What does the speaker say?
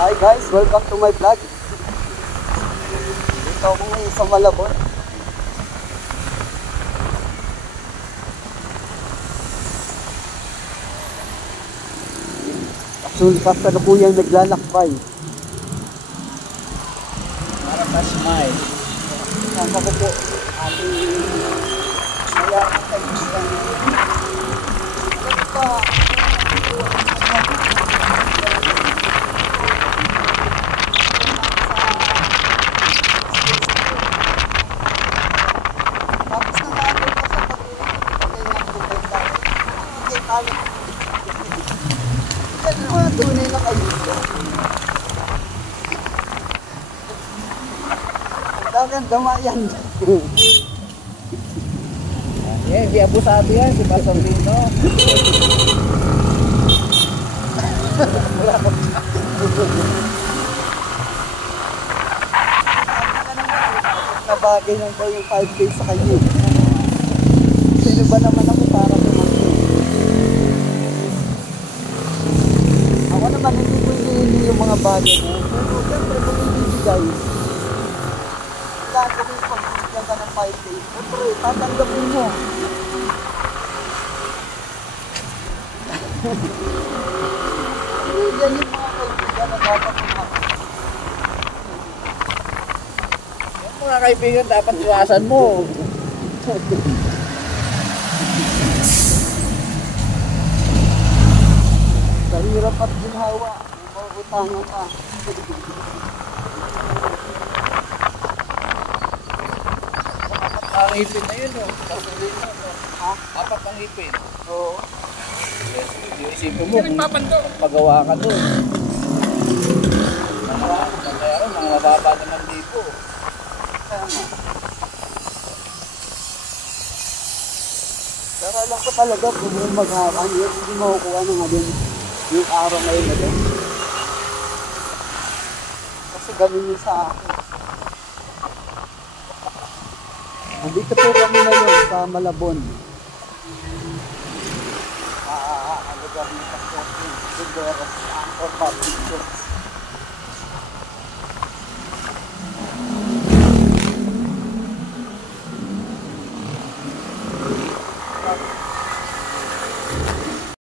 Hi guys, welcome to my vlog. Dito ako ngayon sa Malabon. Kasalukuyang naglalakbay. Para ka-smile. Sama ko po ating mayamang kaibigan. Tapos na natin ko sa pag-uwi. Yan ang mga tunay na kaibigan. Gagandama yan. Yeah, hindi abusado yan, si Pasondino. Nabagay lang daw yung 5K sa kanya. Sino ba naman ako para tumakbo? Ako naman hindi ko hinihingi yung mga bagay mo. Pero siyempre kung ibibigay, lahat ko yung pagbibigyan ka ng 5K. Siyempre, tatanggapin mo. Yan yung mga kaibigan na dapat tumakbo. Yung mga kaibigan dapat iwasan mo. Sa hirap at ginhawa, mauutangan ka. Ang ipin na yun, no? Pasondino, no? Ha? Apat ang ipin. Oo. Isipin mo, magawa ka doon. Kaya mga mababa naman dito. Tama. Pero alam ko talaga kung maghapon yun, hindi makukuha na nga din yung araw ngayon na din. Kasi ganun yun sa akin. Nandito po kami ngayon sa Malabon. Ang lugar ng Pasokin, Sideros, Angkor Public Church.